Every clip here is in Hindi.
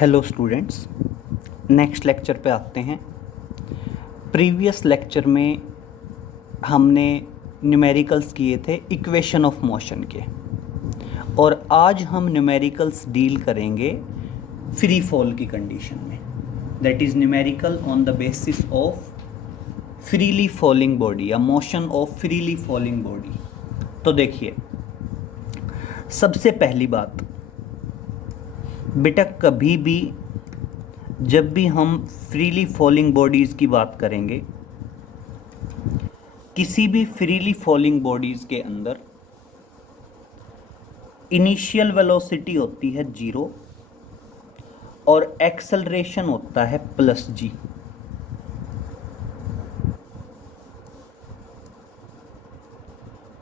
हेलो स्टूडेंट्स, नेक्स्ट लेक्चर पे आते हैं। प्रीवियस लेक्चर में हमने न्यूमेरिकल्स किए थे इक्वेशन ऑफ मोशन के, और आज हम न्यूमेरिकल्स डील करेंगे फ्री फॉल की कंडीशन में। That is numerical on the basis of freely falling body या motion of freely falling body. तो देखिए, सबसे पहली बात बेटा, कभी भी जब भी हम फ्रीली फॉलिंग बॉडीज़ की बात करेंगे, किसी भी फ्रीली फॉलिंग बॉडीज़ के अंदर इनिशियल वेलोसिटी होती है 0 और एक्सेलरेशन होता है +g।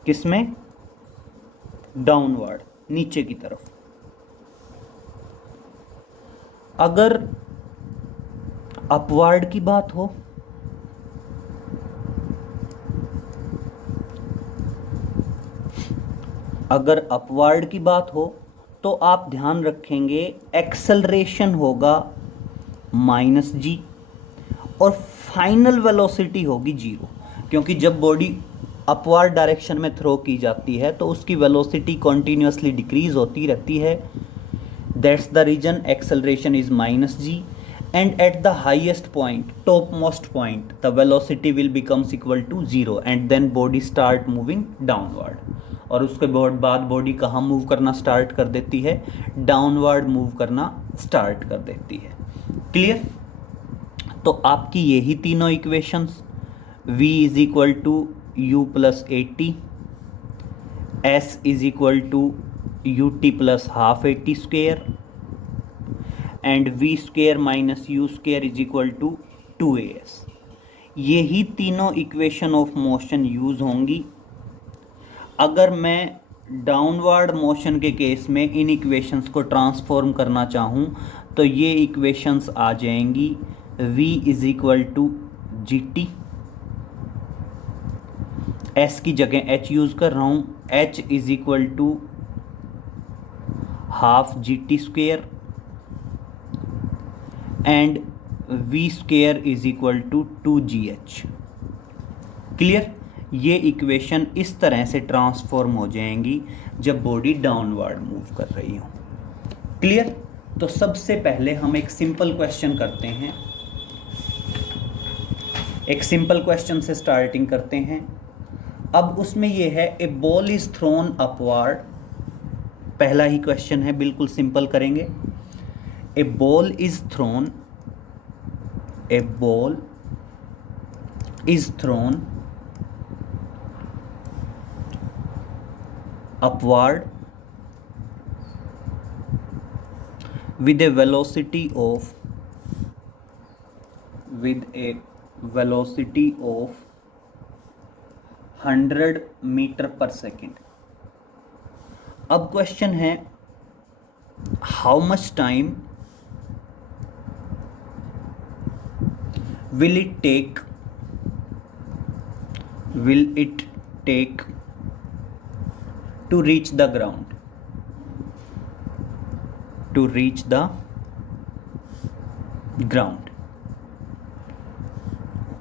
किसमें? डाउनवर्ड, नीचे की तरफ। अगर अपवर्ड की बात हो, तो आप ध्यान रखेंगे एक्सेलरेशन होगा -g और फाइनल वेलोसिटी होगी 0, क्योंकि जब बॉडी अपवर्ड डायरेक्शन में थ्रो की जाती है तो उसकी वेलोसिटी कॉन्टिन्यूसली डिक्रीज होती रहती है। That's the reason acceleration is -g, and at the highest point, topmost point, the velocity will becomes equal to 0 and then body start moving downward। और उसके बाद बॉडी कहाँ मूव करना स्टार्ट कर देती है? डाउनवर्ड मूव करना स्टार्ट कर देती है। क्लियर? तो आपकी यही तीनों equations v is equal to u plus 80, s is equal to ut plus half 80 square and v square minus u square is equal to 2as। यही तीनों इक्वेशन ऑफ मोशन यूज होंगी। अगर मैं डाउनवर्ड मोशन के केस में इन इक्वेशंस को ट्रांसफॉर्म करना चाहूँ तो ये इक्वेशंस आ जाएंगी v is equal to gt, s की जगह h यूज़ कर रहा हूँ, h is equal to half gt square and v square is equal to 2gh। Clear? ये इक्वेशन इस तरह से ट्रांसफॉर्म हो जाएंगी जब बॉडी डाउनवर्ड मूव कर रही हो। क्लियर? तो सबसे पहले हम एक सिंपल क्वेश्चन करते हैं, एक सिंपल क्वेश्चन से स्टार्टिंग करते हैं। अब उसमें ये है, a ball is thrown upward. पहला ही क्वेश्चन है, बिल्कुल सिंपल करेंगे। A ball is thrown upward with a velocity of 100 metre per second. अब क्वेश्चन है, how much time will it take to reach the ground,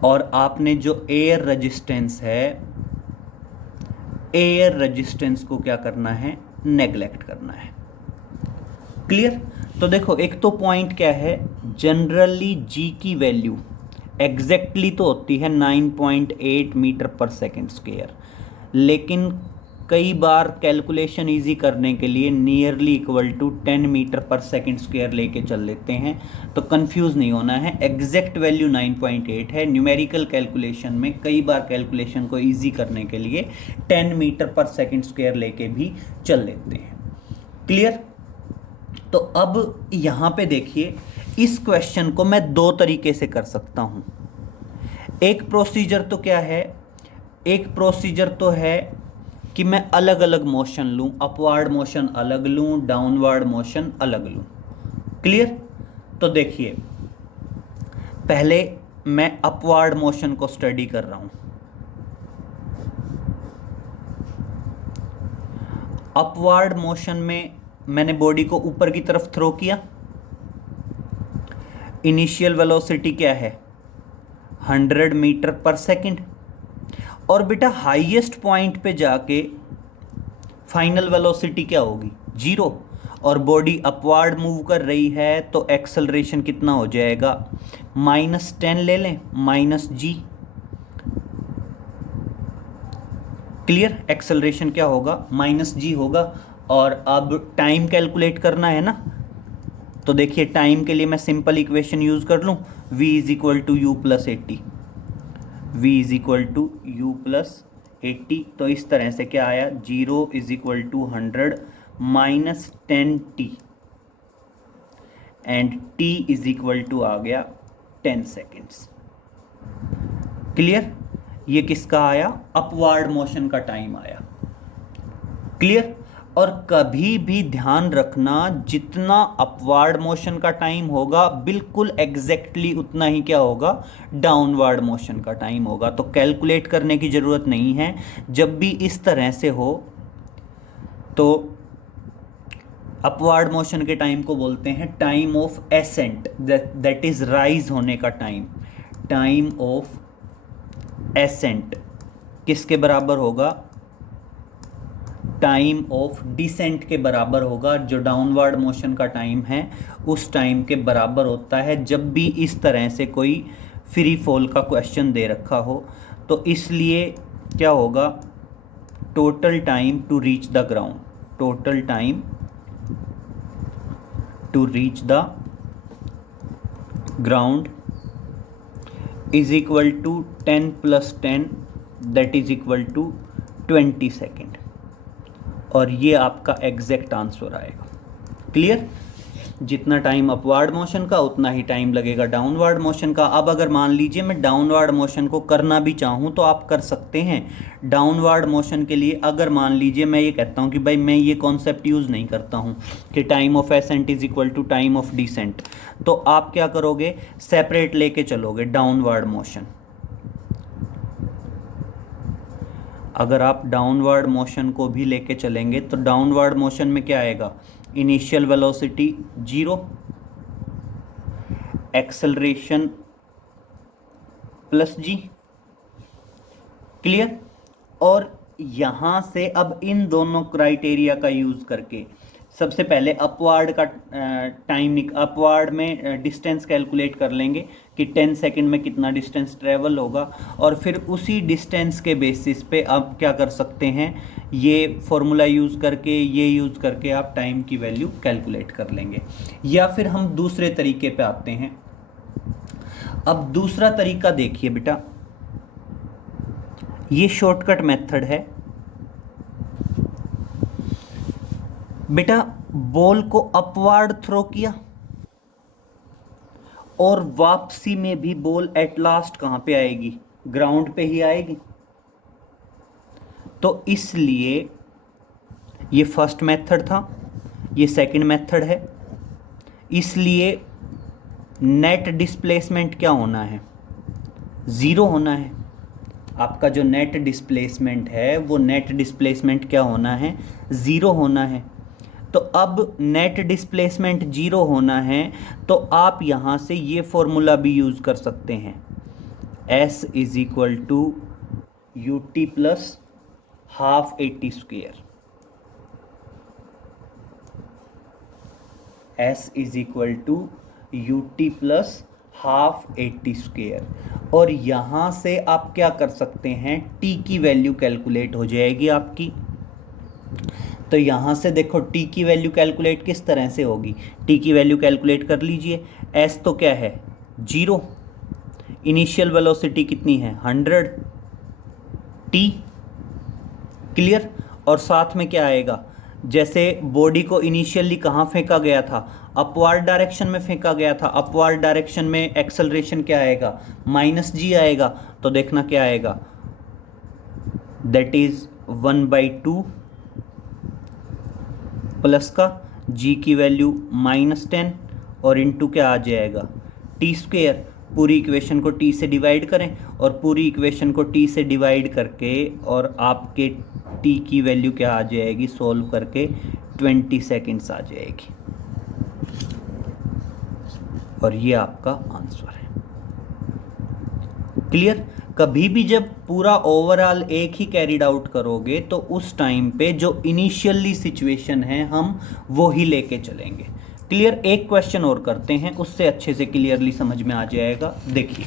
और आपने जो एयर रेजिस्टेंस है, एयर रेजिस्टेंस को क्या करना है? नेग्लेक्ट करना है। क्लियर? तो देखो, एक तो पॉइंट क्या है, जनरली g की वैल्यू एग्जैक्टली तो होती है 9.8 मीटर पर सेकेंड स्क्वायर, लेकिन कई बार कैलकुलेशन इजी करने के लिए nearly equal to 10 metre per second square लेके चल लेते हैं। तो कंफ्यूज नहीं होना है, एग्जैक्ट वैल्यू 9.8 है। न्यूमेरिकल कैलकुलेशन में कई बार कैलकुलेशन को इजी करने के लिए 10 मीटर पर सेकेंड स्क्वायर लेके भी चल लेते हैं। क्लियर? तो अब यहाँ पे देखिए, इस क्वेश्चन को मैं दो तरीके से कर सकता हूँ। एक प्रोसीजर तो क्या है? एक प्रोसीजर तो है कि मैं अलग अलग मोशन लूँ, अपवर्ड मोशन अलग लूँ, डाउनवर्ड मोशन अलग लूँ। क्लियर? तो देखिए, पहले मैं अपवर्ड मोशन को स्टडी कर रहा हूँ। अपवर्ड मोशन में मैंने बॉडी को ऊपर की तरफ थ्रो किया, इनिशियल वेलोसिटी क्या है 100 मीटर पर सेकंड, और बेटा हाईएस्ट पॉइंट पे जाके फाइनल वेलोसिटी क्या होगी 0, और बॉडी अपवार्ड मूव कर रही है तो एक्सेलरेशन कितना हो जाएगा -10 ले लें -g। क्लियर, एक्सेलरेशन क्या होगा -g होगा। और अब टाइम कैलकुलेट करना है ना, तो देखिए टाइम के लिए मैं सिंपल इक्वेशन यूज़ कर लूँ, v is equal to u plus 80, v is equal to u plus 80। तो इस तरह से क्या आया 0 is equal to 100 -10t and t is equal to आ गया 10 सेकेंड्स। क्लियर, ये किसका आया अपवार्ड मोशन का टाइम आया। क्लियर, और कभी भी ध्यान रखना जितना अपवार्ड मोशन का टाइम होगा बिल्कुल एग्जैक्टली उतना ही क्या होगा डाउनवर्ड मोशन का टाइम होगा। तो कैलकुलेट करने की ज़रूरत नहीं है, जब भी इस तरह से हो तो अपवार्ड मोशन के टाइम को बोलते हैं time of accent, that is rise होने का टाइम। टाइम ऑफ एसेंट किसके बराबर होगा टाइम ऑफ डिसेंट के बराबर होगा, जो डाउनवर्ड मोशन का टाइम है उस टाइम के बराबर होता है जब भी इस तरह से कोई फ्री फॉल का क्वेश्चन दे रखा हो। तो इसलिए क्या होगा total time to reach the ground, total time to reach the ground is equal to 10 + 10 that is equal to 20 second, और ये आपका एग्जैक्ट आंसर आएगा। क्लियर, जितना टाइम अपवार्ड मोशन का उतना ही टाइम लगेगा डाउनवर्ड मोशन का। अब अगर मान लीजिए मैं डाउनवर्ड मोशन को करना भी चाहूँ तो आप कर सकते हैं। डाउनवर्ड मोशन के लिए अगर मान लीजिए मैं ये कहता हूँ कि भाई मैं ये कॉन्सेप्ट यूज़ नहीं करता हूँ कि time of ascent is equal to time of descent, तो आप क्या करोगे सेपरेट लेके चलोगे डाउनवर्ड मोशन। अगर आप डाउनवर्ड मोशन को भी लेके चलेंगे तो डाउनवर्ड मोशन में क्या आएगा initial velocity 0, acceleration +g। Clear, और यहाँ से अब इन दोनों क्राइटेरिया का यूज़ करके सबसे पहले अपवार्ड का अपवार्ड में डिस्टेंस कैलकुलेट कर लेंगे कि 10 सेकंड में कितना डिस्टेंस ट्रेवल होगा, और फिर उसी डिस्टेंस के बेसिस पे आप क्या कर सकते हैं ये फॉर्मूला यूज़ करके ये यूज़ करके आप टाइम की वैल्यू कैलकुलेट कर लेंगे। या फिर हम दूसरे तरीके पे आते हैं। अब दूसरा तरीका देखिए बेटा, ये शॉर्टकट मेथड है बेटा। बॉल को अपवार्ड थ्रो किया और वापसी में भी बॉल एट लास्ट कहां पे आएगी ग्राउंड पे ही आएगी। तो इसलिए ये फर्स्ट मेथड था, ये सेकंड मेथड है। इसलिए नेट डिस्प्लेसमेंट क्या होना है 0 होना है। आपका जो नेट डिस्प्लेसमेंट है वो नेट डिस्प्लेसमेंट क्या होना है 0 होना है। तो अब नेट डिस्प्लेसमेंट 0 होना है तो आप यहाँ से ये फॉर्मूला भी यूज़ कर सकते हैं, S is equal to UT plus half 80 square. S is equal to UT plus half 80 square. और यहाँ से आप क्या कर सकते हैं T की वैल्यू कैलकुलेट हो जाएगी आपकी। तो यहाँ से देखो T की वैल्यू कैलकुलेट किस तरह से होगी, T की वैल्यू कैलकुलेट कर लीजिए। S तो क्या है 0, इनिशियल वेलोसिटी कितनी है 100 T। क्लियर, और साथ में क्या आएगा जैसे बॉडी को इनिशियली कहाँ फेंका गया था अपवार्ड डायरेक्शन में फेंका गया था। अपवार्ड डायरेक्शन में एक्सेलरेशन क्या आएगा -g आएगा। तो देखना क्या आएगा दैट इज 1/2 प्लस का g की वैल्यू -10 और इनटू क्या आ जाएगा t स्क्वेयर। पूरी इक्वेशन को t से डिवाइड करें और पूरी इक्वेशन को t से डिवाइड करके और आपके t की वैल्यू क्या आ जाएगी सॉल्व करके 20 सेकेंड्स आ जाएगी। और ये आपका आंसर है। क्लियर। कभी भी जब पूरा ओवरऑल एक ही कैरिड आउट करोगे तो उस टाइम पे जो इनिशियली सिचुएशन है हम वो ही लेके चलेंगे। क्लियर। एक क्वेश्चन और करते हैं, उससे अच्छे से क्लियरली समझ में आ जाएगा। देखिए,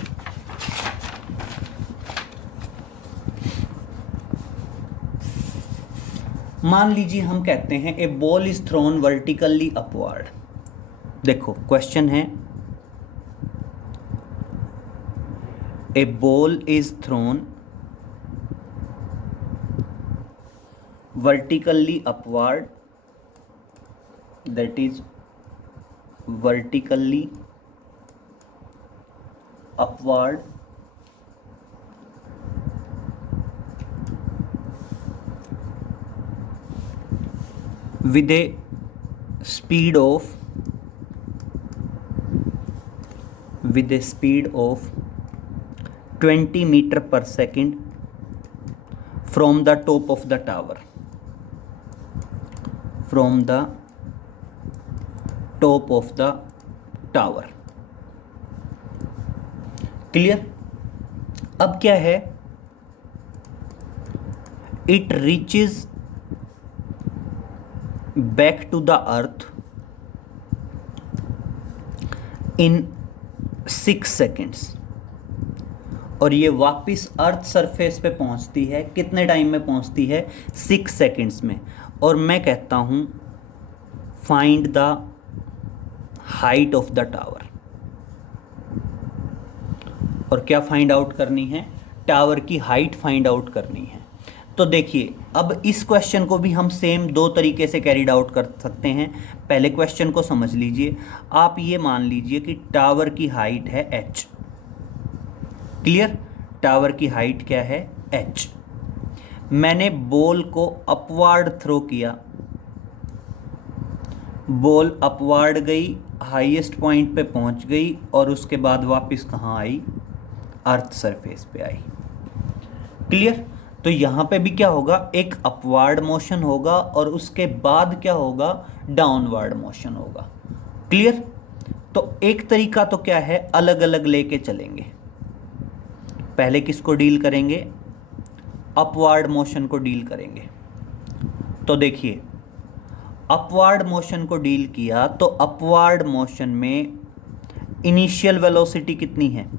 मान लीजिए हम कहते हैं a ball is thrown vertically upward. देखो क्वेश्चन है, a ball is thrown vertically upward, that is vertically upward with a speed of 20 meter per second from the top of the tower, from the top of the tower। Clear. अब क्या है, it reaches back to the earth in 6 seconds, और ये वापस अर्थ सरफेस पे पहुंचती है। कितने टाइम में पहुंचती है? 6 सेकेंड्स में। और मैं कहता हूं find the height of the tower. और क्या फाइंड आउट करनी है? टावर की हाइट फाइंड आउट करनी है। तो देखिए, अब इस क्वेश्चन को भी हम सेम दो तरीके से कैरिड आउट कर सकते हैं। पहले क्वेश्चन को समझ लीजिए। आप ये मान लीजिए कि टावर की हाइट है h। क्लियर। टावर की हाइट क्या है? h। मैंने बॉल को अपवार्ड थ्रो किया, बॉल अपवार्ड गई, हाईएस्ट पॉइंट पे पहुंच गई, और उसके बाद वापस कहाँ आई? अर्थ सरफेस पे आई। क्लियर। तो यहां पे भी क्या होगा? एक अपवार्ड मोशन होगा और उसके बाद क्या होगा? डाउनवर्ड मोशन होगा। क्लियर। तो एक तरीका तो क्या है, अलग अलग लेके चलेंगे। पहले किसको डील करेंगे? अपवार्ड मोशन को डील करेंगे। तो देखिए, अपवार्ड मोशन को डील किया तो अपवार्ड मोशन में इनिशियल वेलोसिटी कितनी है?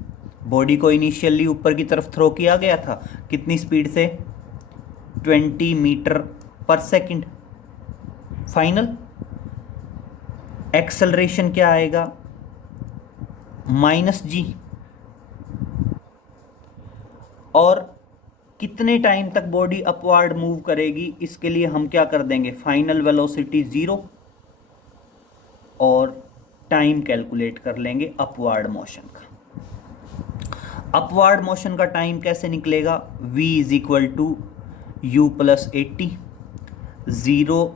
बॉडी को इनिशियली ऊपर की तरफ थ्रो किया गया था, कितनी स्पीड से? 20 मीटर पर सेकंड। फाइनल एक्सेलरेशन क्या आएगा? -g। और कितने टाइम तक बॉडी अपवार्ड मूव करेगी? इसके लिए हम क्या कर देंगे? फाइनल वेलोसिटी 0 और टाइम कैलकुलेट कर लेंगे अपवार्ड मोशन का। अपवार्ड मोशन का टाइम कैसे निकलेगा? v is equal to u plus 80, 0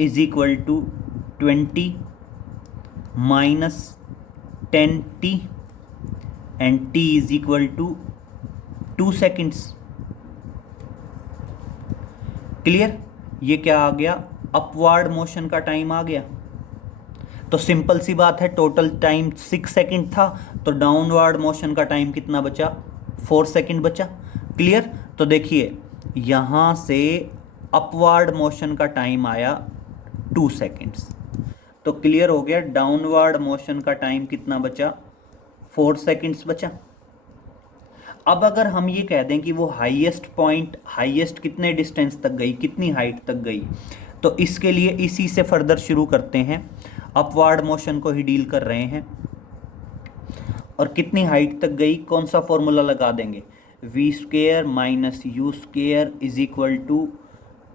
is equal to 20 minus 10t and t is equal to 2 seconds. Clear. ये क्या आ गया? अपवार्ड मोशन का टाइम आ गया। तो सिंपल सी बात है, टोटल टाइम 6 सेकंड था, तो डाउनवर्ड मोशन का टाइम कितना बचा? 4 सेकंड बचा। क्लियर। तो देखिए, यहाँ से अपवार्ड मोशन का टाइम आया 2 सेकंड्स। तो क्लियर हो गया, डाउनवर्ड मोशन का टाइम कितना बचा? 4 सेकंड्स बचा। अब अगर हम ये कह दें कि वो हाईएस्ट पॉइंट, हाईएस्ट कितने डिस्टेंस तक गई, कितनी हाइट तक गई, तो इसके लिए इसी से फर्दर शुरू करते हैं। अपवार्ड मोशन को ही डील कर रहे हैं, और कितनी हाइट तक गई? कौन सा फॉर्मूला लगा देंगे? v² minus u² is equal to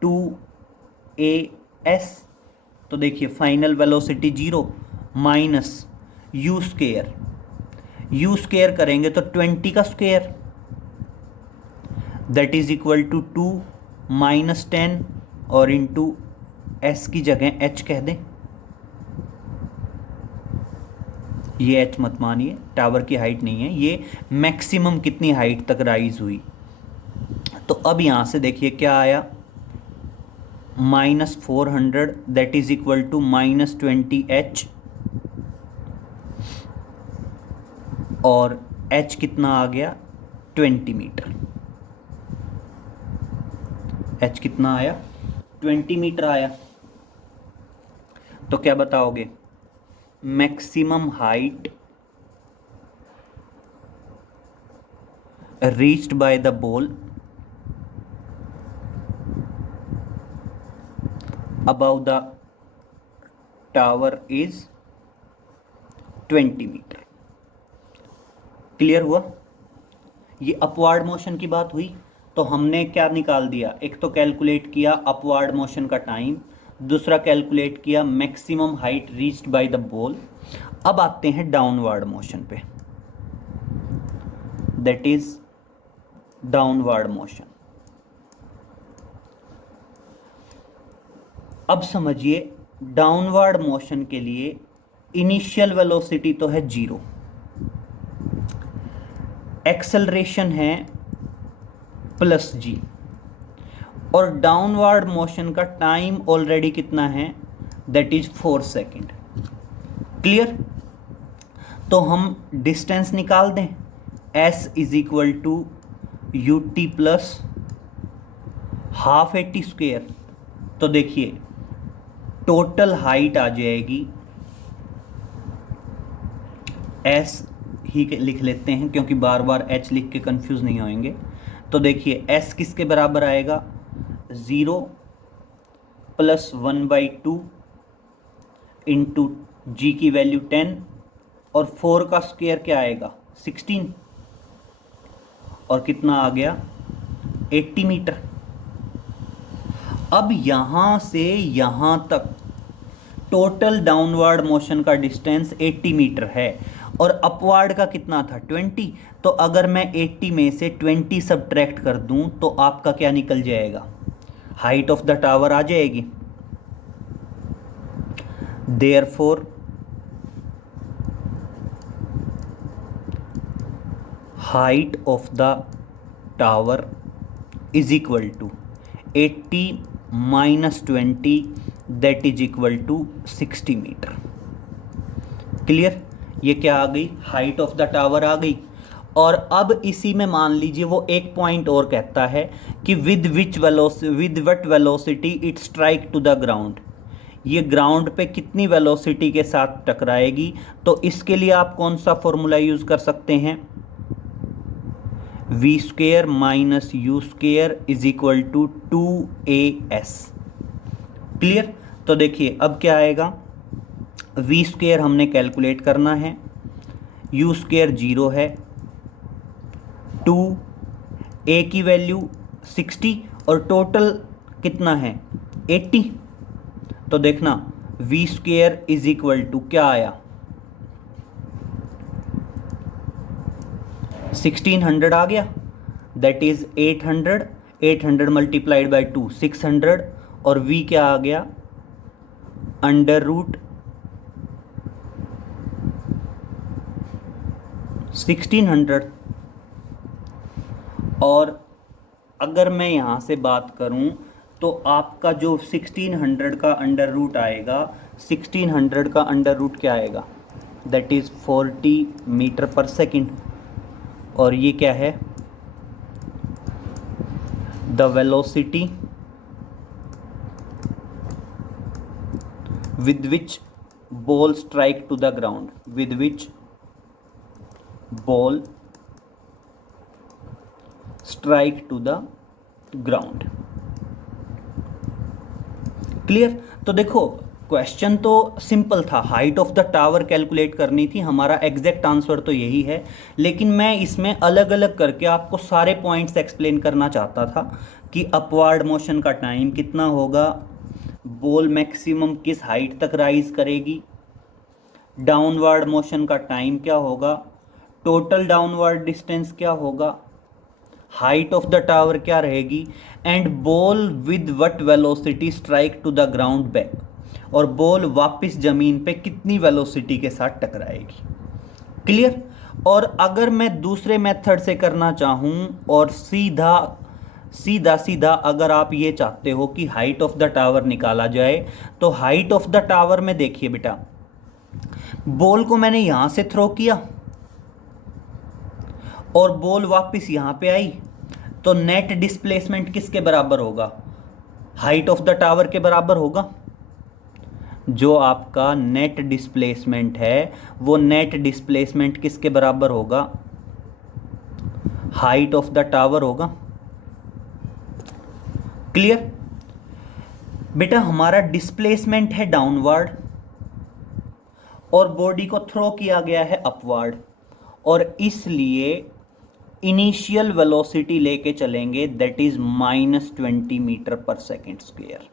2as। तो देखिए, final velocity 0 minus u², u² करेंगे तो 20 का square, that is equal to 2 minus 10 और इंटू s की जगह h कह दें। ये h मत मानिए, टावर की हाइट नहीं है, ये मैक्सिमम कितनी हाइट तक राइज हुई। तो अब यहां से देखिए क्या आया? -400 that is equal to -20h और h कितना आ गया 20 मीटर। h कितना आया 20 मीटर आया। तो क्या बताओगे, maximum height reached by the ball above the tower is 20 metre. Clear हुआ? ये अपवार्ड मोशन की बात हुई। तो हमने क्या निकाल दिया, एक तो कैलकुलेट किया अपवार्ड मोशन का टाइम, दूसरा कैलकुलेट किया maximum height reached by the ball. अब आते हैं डाउनवर्ड मोशन पे, दैट इज डाउनवर्ड मोशन। अब समझिए डाउनवर्ड मोशन के लिए इनिशियल वेलोसिटी तो है 0, एक्सेलरेशन है +g, और डाउनवर्ड मोशन का टाइम ऑलरेडी कितना है, दैट इज 4 सेकेंड। क्लियर? तो हम डिस्टेंस निकाल दें, s is equal to u t plus half a t square. तो देखिए टोटल हाइट आ जाएगी, s ही लिख लेते हैं क्योंकि बार बार h लिख के कंफ्यूज नहीं होंगे। तो देखिए s किसके बराबर आएगा, 0 + 1/2 इंटू जी की वैल्यू 10 और 4 का स्क्वायर क्या आएगा 16, और कितना आ गया 80 मीटर। अब यहाँ से यहाँ तक टोटल डाउनवर्ड मोशन का डिस्टेंस 80 मीटर है और अपवर्ड का कितना था 20। तो अगर मैं 80 में से 20 सब्ट्रैक्ट कर दूं तो आपका क्या निकल जाएगा, हाइट ऑफ द टावर आ जाएगी। Therefore height of the tower is equal to 80 - 20 that is equal to 60 metre. Clear? ये क्या आ गई, हाइट ऑफ द टावर आ गई। और अब इसी में मान लीजिए वो एक पॉइंट और कहता है कि with what velocity it strike to the ground, ये ग्राउंड पे कितनी वेलोसिटी के साथ टकराएगी। तो इसके लिए आप कौन सा फॉर्मूला यूज कर सकते हैं, v² - u² is equal to 2as। Clear? तो देखिए अब क्या आएगा, v² हमने कैलकुलेट करना है, u² 0 है, 2a की वैल्यू 60 और टोटल कितना है 80। तो देखना v² इज इक्वल टू क्या आया 1600 आ गया, दैट इज 800 मल्टीप्लाइड बाई 2 600, और v क्या आ गया √1600। और अगर मैं यहाँ से बात करूँ तो आपका जो 1600 का अंडर रूट आएगा, 1600 का अंडर रूट क्या आएगा, that is 40 metre per second. और ये क्या है, the velocity with which ball strike to the ground, with which ball strike to the ground. Clear? तो देखो क्वेश्चन तो सिंपल था, height of the tower calculate करनी थी, हमारा एग्जैक्ट आंसर तो यही है। लेकिन मैं इसमें अलग अलग करके आपको सारे पॉइंट्स एक्सप्लेन करना चाहता था कि अपवर्ड मोशन का टाइम कितना होगा, बॉल मैक्सिमम किस हाइट तक राइज करेगी, डाउनवर्ड मोशन का टाइम क्या होगा, टोटल डाउनवर्ड डिस्टेंस क्या होगा, हाइट ऑफ द टावर क्या रहेगी, and ball with what velocity strike to the ground back, और बॉल वापस ज़मीन पे कितनी वेलोसिटी के साथ टकराएगी। क्लियर? और अगर मैं दूसरे मेथड से करना चाहूँ और सीधा अगर आप ये चाहते हो कि हाइट ऑफ द टावर निकाला जाए, तो हाइट ऑफ द टावर में देखिए बेटा, बॉल को मैंने यहाँ से थ्रो किया, और बॉल वापस यहाँ पे आई, तो नेट डिस्प्लेसमेंट किसके बराबर होगा? हाइट ऑफ द टावर के बराबर होगा। जो आपका नेट डिस्प्लेसमेंट है वो नेट डिस्प्लेसमेंट किसके बराबर होगा? हाइट ऑफ द टावर होगा। क्लियर? बेटा हमारा डिस्प्लेसमेंट है डाउनवर्ड और बॉडी को थ्रो किया गया है अपवर्ड, और इसलिए इनिशियल वेलोसिटी लेके चलेंगे that is -20 metre per second square.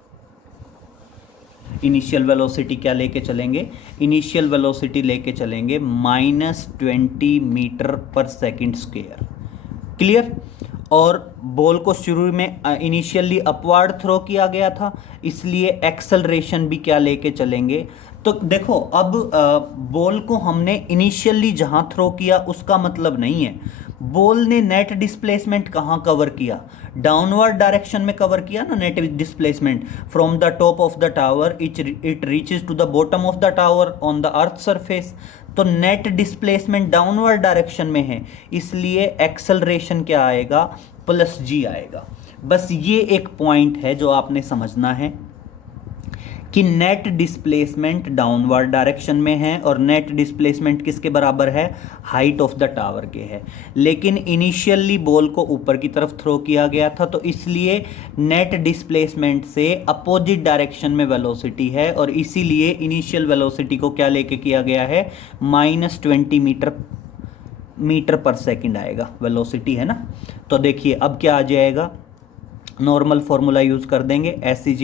Initial velocity क्या लेके चलेंगे? इनिशियल वेलोसिटी लेके चलेंगे -20 metre per second square. Clear? और बॉल को शुरू में इनिशियली अपवर्ड थ्रो किया गया था, इसलिए एक्सेलरेशन भी क्या लेके चलेंगे? तो देखो अब बॉल को हमने इनिशियली जहां थ्रो किया उसका मतलब नहीं है, बॉल ने नेट डिस्प्लेसमेंट कहाँ कवर किया? डाउनवर्ड डायरेक्शन में कवर किया ना net displacement. From the top of the tower it reaches to the bottom of the tower on the earth surface. तो नेट डिस्प्लेसमेंट डाउनवर्ड डायरेक्शन में है, इसलिए एक्सेलरेशन क्या आएगा? +g आएगा। बस ये एक पॉइंट है जो आपने समझना है कि नेट डिस्प्लेसमेंट डाउनवर्ड डायरेक्शन में है और नेट डिस्प्लेसमेंट किसके बराबर है? हाइट ऑफ द टावर के है। लेकिन इनिशियली बॉल को ऊपर की तरफ थ्रो किया गया था, तो इसलिए नेट डिस्प्लेसमेंट से अपोजिट डायरेक्शन में वेलोसिटी है, और इसीलिए इनिशियल वेलोसिटी को क्या लेके किया गया है? -20 मीटर पर सेकेंड आएगा वेलोसिटी, है ना। तो देखिए अब क्या आ जाएगा? नॉर्मल फॉर्मूला यूज़ कर देंगे, S =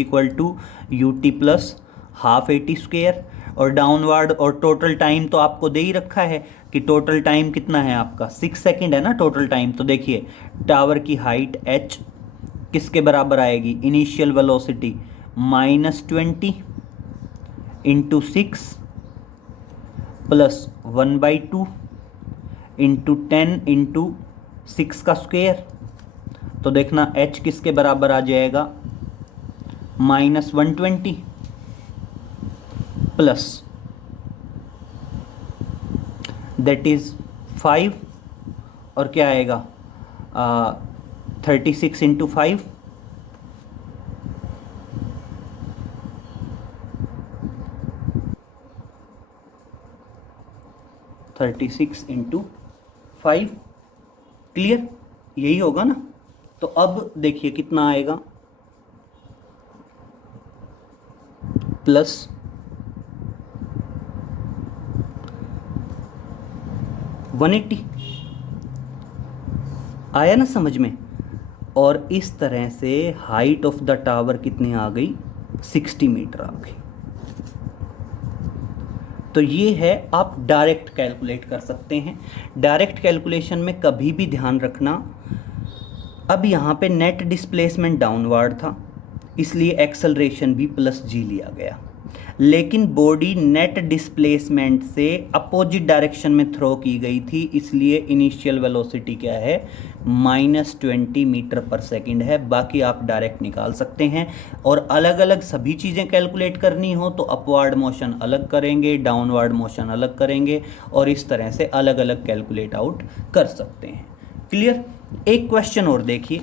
ut plus half AT²। और डाउनवर्ड और टोटल टाइम तो आपको दे ही रखा है कि टोटल टाइम कितना है आपका? 6 सेकेंड है ना टोटल टाइम। तो देखिए टावर की हाइट h किसके बराबर आएगी? Initial velocity -20 into 6 plus 1/2 into 10 into 6 का स्क्वायर। तो देखना h किसके बराबर आ जाएगा? -120 प्लस दैट इज 5, और क्या आएगा? 36 इंटू 5, 36 इंटू 5। क्लियर? यही होगा ना। तो अब देखिए कितना आएगा? +180 आया ना समझ में। और इस तरह से हाइट ऑफ द टावर कितनी आ गई? 60 मीटर आ गई। तो ये है, आप डायरेक्ट कैलकुलेट कर सकते हैं। डायरेक्ट कैलकुलेशन में कभी भी ध्यान रखना, अब यहाँ पे नेट डिस्प्लेसमेंट डाउनवर्ड था, इसलिए एक्सेलरेशन भी +g लिया गया। लेकिन बॉडी नेट डिस्प्लेसमेंट से अपोजिट डायरेक्शन में थ्रो की गई थी, इसलिए इनिशियल वेलोसिटी क्या है? -20 मीटर पर सेकेंड है। बाकी आप डायरेक्ट निकाल सकते हैं। और अलग अलग सभी चीज़ें कैलकुलेट करनी हो तो अपवर्ड मोशन अलग करेंगे, डाउनवर्ड मोशन अलग करेंगे, और इस तरह से अलग अलग कैलकुलेट आउट कर सकते हैं। क्लियर? एक क्वेश्चन और देखिए,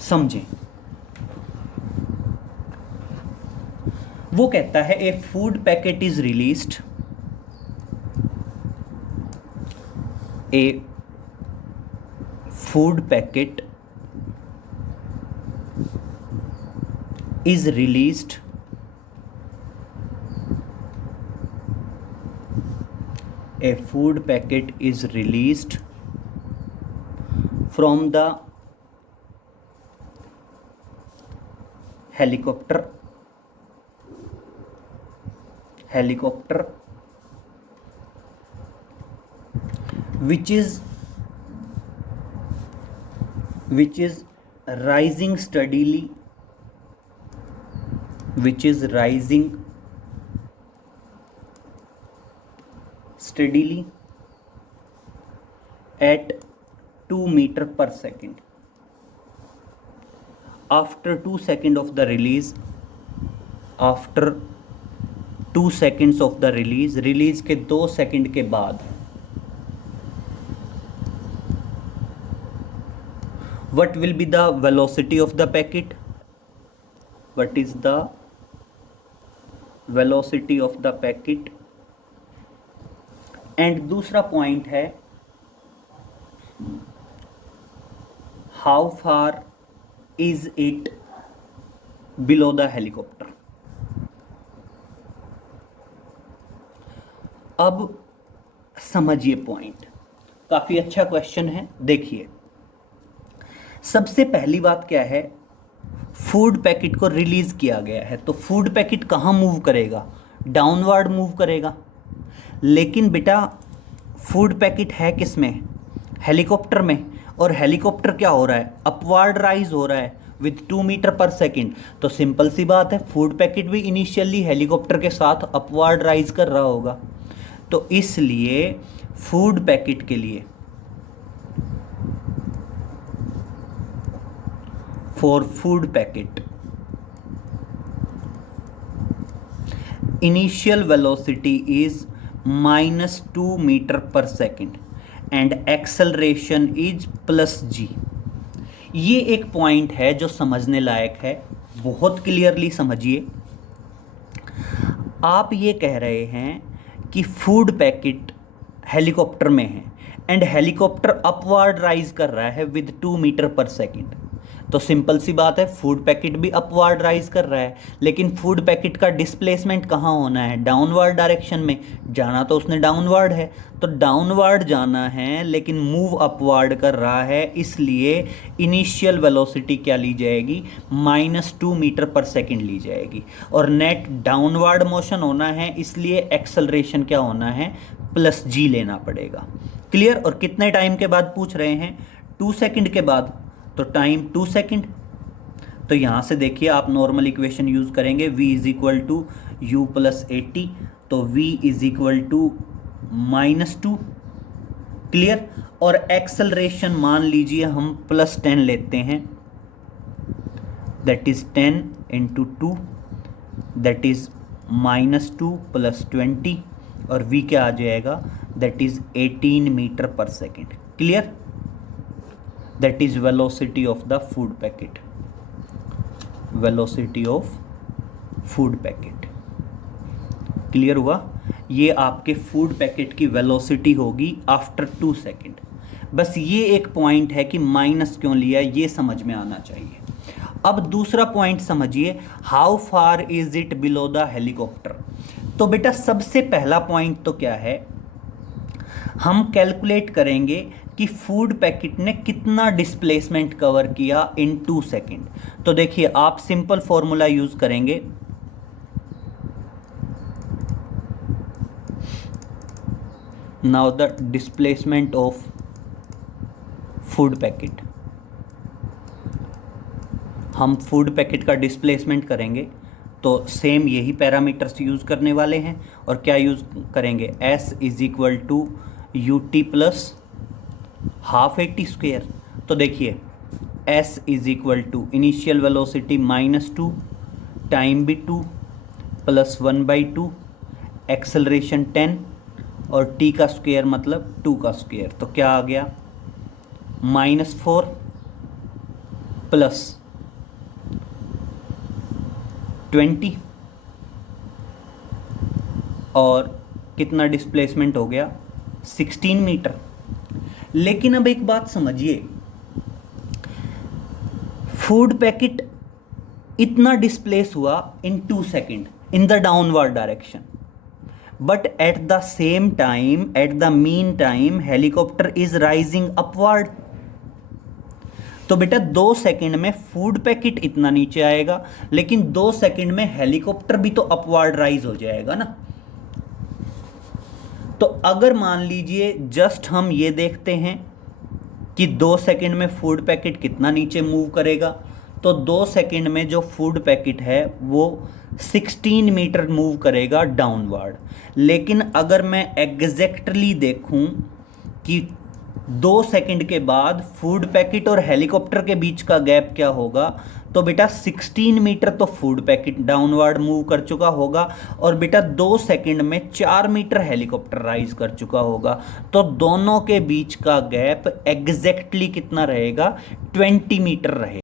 समझें। वो कहता है ए food packet is released, A food packet is released a food packet is released from the helicopter which is rising steadily, at 2 meter per second. After 2 seconds of the release, after 2 seconds of the release, release के 2 सेकेंड के बाद what will be the velocity of the packet? What is the velocity of the packet? And दूसरा पॉइंट है how far is it below the helicopter? अब समझिए पॉइंट, काफी अच्छा क्वेश्चन है। देखिए, सबसे पहली बात क्या है, फूड पैकेट को रिलीज किया गया है, तो फूड पैकेट कहाँ मूव करेगा? डाउनवर्ड मूव करेगा। लेकिन बेटा फूड पैकेट है किस में? हेलीकॉप्टर में। और हेलीकॉप्टर क्या हो रहा है? अपवर्ड राइज हो रहा है विद 2 मीटर पर सेकेंड। तो सिंपल सी बात है, फूड पैकेट भी इनिशियली हेलीकॉप्टर के साथ अपवर्ड राइज कर रहा होगा। तो इसलिए फूड पैकेट के लिए for food packet initial velocity is -2 meter per second and acceleration is +g। ये एक पॉइंट है जो समझने लायक है, बहुत क्लियरली समझिए। आप ये कह रहे हैं कि फूड पैकेट हेलीकॉप्टर में है एंड हेलीकॉप्टर अपवर्ड राइज कर रहा है विद 2 मीटर पर सेकेंड। तो सिंपल सी बात है, फूड पैकेट भी अपवर्ड राइज कर रहा है, लेकिन फूड पैकेट का डिस्प्लेसमेंट कहाँ होना है? डाउनवर्ड डायरेक्शन में। जाना तो उसने डाउनवर्ड है, तो डाउनवर्ड जाना है लेकिन मूव अपवर्ड कर रहा है, इसलिए इनिशियल वेलोसिटी क्या ली जाएगी? -2 मीटर पर सेकेंड ली जाएगी। और नेट डाउनवर्ड मोशन होना है, इसलिए एक्सेलरेशन क्या होना है? +g लेना पड़ेगा। क्लियर? और कितने टाइम के बाद पूछ रहे हैं? 2 सेकेंड के बाद, तो टाइम 2 सेकेंड। तो यहाँ से देखिए, आप नॉर्मल इक्वेशन यूज़ करेंगे, v is equal to u plus 80, तो v is equal to -2। Clear? और एक्सेलरेशन मान लीजिए हम +10 लेते हैं, that is 10 into 2, that is -2 + 20, और v क्या आ जाएगा? That is 18 metre per second. Clear? That is velocity of the food packet. Velocity of food packet. Clear हुआ? ये आपके फूड पैकेट की वेलोसिटी होगी आफ्टर 2 सेकेंड। बस ये एक पॉइंट है कि माइनस क्यों लिया, ये समझ में आना चाहिए। अब दूसरा पॉइंट समझिए, how far is it below the helicopter. तो बेटा सबसे पहला पॉइंट तो क्या है, हम कैलकुलेट करेंगे कि फूड पैकेट ने कितना डिस्प्लेसमेंट कवर किया इन 2 सेकेंड। तो देखिए, आप सिंपल फॉर्मूला यूज करेंगे, now the displacement of food packet. हम फूड पैकेट का डिस्प्लेसमेंट करेंगे तो सेम यही पैरामीटर्स यूज करने वाले हैं। और क्या यूज करेंगे? s is equal to ut plus half 80 square. तो देखिए, s is equal to initial velocity -2, time भी 2, प्लस 1/2, एक्सेलरेशन 10, और t का स्क्वेयर मतलब 2 का स्क्वेयर। तो क्या आ गया? -4 प्लस 20, और कितना डिस्प्लेसमेंट हो गया? 16 मीटर। लेकिन अब एक बात समझिए, फूड पैकेट इतना डिस्प्लेस हुआ इन 2 second in the downward direction, but at the same time, at the mean time, helicopter is rising upward. तो बेटा 2 सेकेंड में फूड पैकेट इतना नीचे आएगा, लेकिन 2 सेकेंड में हेलीकॉप्टर भी तो अपवर्ड राइज हो जाएगा ना। तो अगर मान लीजिए जस्ट हम ये देखते हैं कि 2 सेकेंड में फूड पैकेट कितना नीचे मूव करेगा, तो 2 सेकेंड में जो फूड पैकेट है वो 16 मीटर मूव करेगा डाउनवर्ड। लेकिन अगर मैं एग्जैक्टली देखूं कि 2 सेकेंड के बाद फूड पैकेट और हेलीकॉप्टर के बीच का गैप क्या होगा, तो बेटा 16 मीटर तो फूड पैकेट डाउनवर्ड मूव कर चुका होगा और बेटा 2 सेकंड में 4 मीटर हेलीकॉप्टर राइज कर चुका होगा। तो दोनों के बीच का गैप एग्जैक्टली कितना रहेगा? 20 मीटर रहेगा।